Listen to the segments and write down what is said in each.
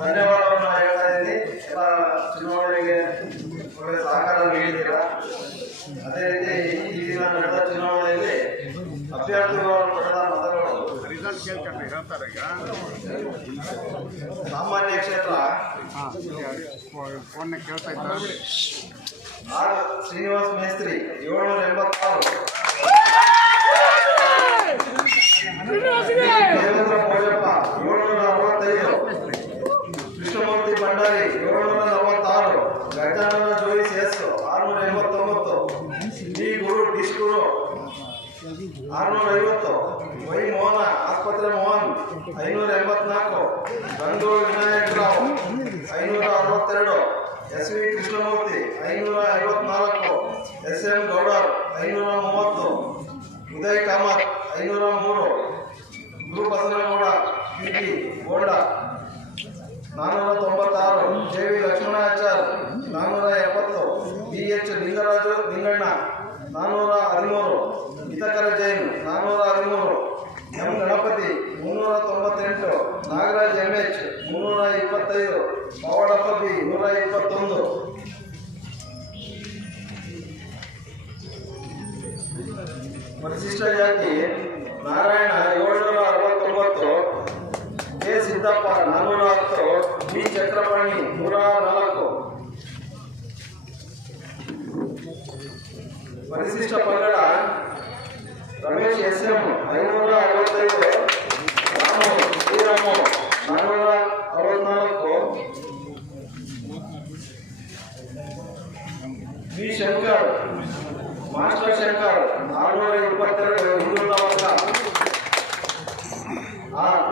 ಧನ್ಯವಾದವನ್ನು ಹೇಳ್ತಾ ಇದ್ದೀನಿ. ಎಲ್ಲ ಚುನಾವಣೆಗೆ ಒಳ್ಳೆ ಸಹಕಾರ ನೀಡಿದ್ದೀರಾ. ಅದೇ ರೀತಿ ಈ ದಿನ ನಡೆದ ಚುನಾವಣೆಯಲ್ಲಿ ಅಭ್ಯರ್ಥಿಗಳು ಪಡೆದ ಮತಗಳು ಸಾಮಾನ್ಯ ಕ್ಷೇತ್ರ R Srinivasa Mestri 786, Devendra Bhojappa 765, Krishnamurthy Bhandari 746, Gajanana Jois S 689, D Guru ಡಿಸ್ಕುರು 650, ವೈ ಮೋಹನ ಆಸ್ಪತ್ರೆ Mohan 584, Ganguru Vinayakarao 562, S V Krishnamurthy 554, S M Gowder 530, Uday Kamath 503, Guru Basavanagowda ಪಿಟಿ ಗೋಂಡ 496, J V Lakshmanachar 470, B H Lingaraju Linganna 413, ಹಿತಕರ Jain 413, M Ganapathi 398, Nagaraj M H 325, Pavadappa B 121. ಪರಿಶಿಷ್ಟ ಜಾತಿ ನಾರಾಯಣ 769, ಕೆ ಸಿದ್ದಪ್ಪ 410, ಬಿ ಚಕ್ರಪಾಣಿ 104. ಪರಿಶಿಷ್ಟ ಪಂಗಡ Ramesh S M 565, Ramu Shriramu 464, V Shankar master Shankar 422, ಹಿಂದುಳಿದ ವರ್ಗ. R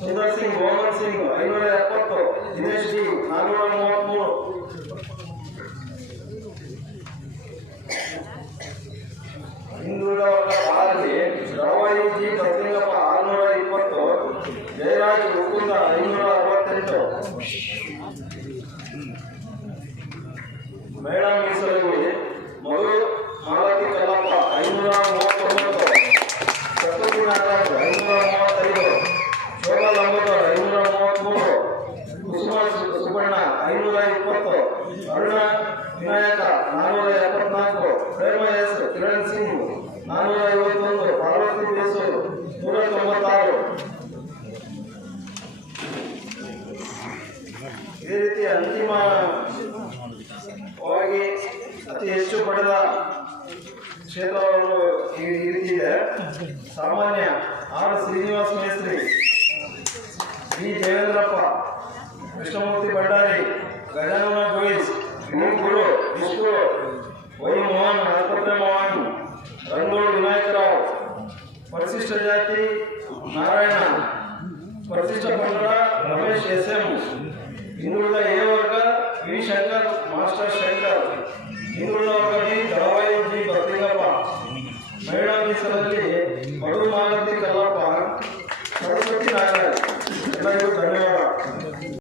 Sundar Singh Mohan Singh 570, Dinesh D 433. ಹಿಂದುಳಿದ ವರ್ಗ ಬಾರಲ್ಲಿ ರವಾಯಿ ಜಿ ಬಸಲಿಂಗಪ್ಪ 620, ಜಯರಾಜ್ ಮುಕುಂದ 568. ಮಹಿಳಾ ಮೀಸಲಿಗೆ ಮಧು ಮಾಲತಿ ಕಲ್ಲಪ್ಪ 539, ಪ್ರಕೃತಿ ನಾಗರಾಜ್ 535, ಶೋಭಾ ಲಂಬೋದರ್ 533, ಕುಸುಮ ಸುಬ್ಬಣ್ಣ 520, ಅರುಣ ವಿನಾಯಕ 474, ಪ್ರೇಮ ಎಸ್ ಕಿರಣ್ ಸಿಂಗ್ 451, ಪಾರ್ವತಿ ಬೇಸು 196. ಇದೇ ರೀತಿ ಅಂತಿಮವಾಗಿ ಅತಿ ಹೆಚ್ಚು ಪಡೆದ ಕ್ಷೇತ್ರವನ್ನು ಈ ರೀತಿ ಇದೆ. ಸಾಮಾನ್ಯ ಆರ್ ಶ್ರೀನಿವಾಸ ಮೇಸ್ತ್ರಿ, B Devendrappa, Krishnamurthy Bhandari, Gajanana Jois, D Guru ಡಿಸ್ಕುರು, Y Mohan ಆಸ್ಪತ್ರೆ ಮೋಹನ್, ರಂಗೋಳು ವಿನಾಯಕರಾವ್. ಪರಿಶಿಷ್ಟ ಜಾತಿ ನಾರಾಯಣ, ಪರಿಶಿಷ್ಟ ಪಂಗಡ ರಮೇಶ್ ಎಸ್ ಎಂ, ಹಿಂದುಳಿದ